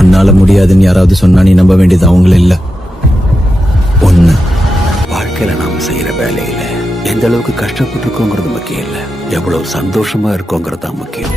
உன்னால முடியாதுன்னு யாராவது சொன்னா நீ நம்ப வேண்டியது அவங்கள இல்ல, ஒண்ணு. வாழ்க்கையில நாம் செய்யற வேலையில எந்த அளவுக்கு கஷ்டப்பட்டு இருக்கோங்கிறது முக்கியம் இல்ல, எவ்வளவு சந்தோஷமா இருக்கோங்கிறது தான் முக்கியம்.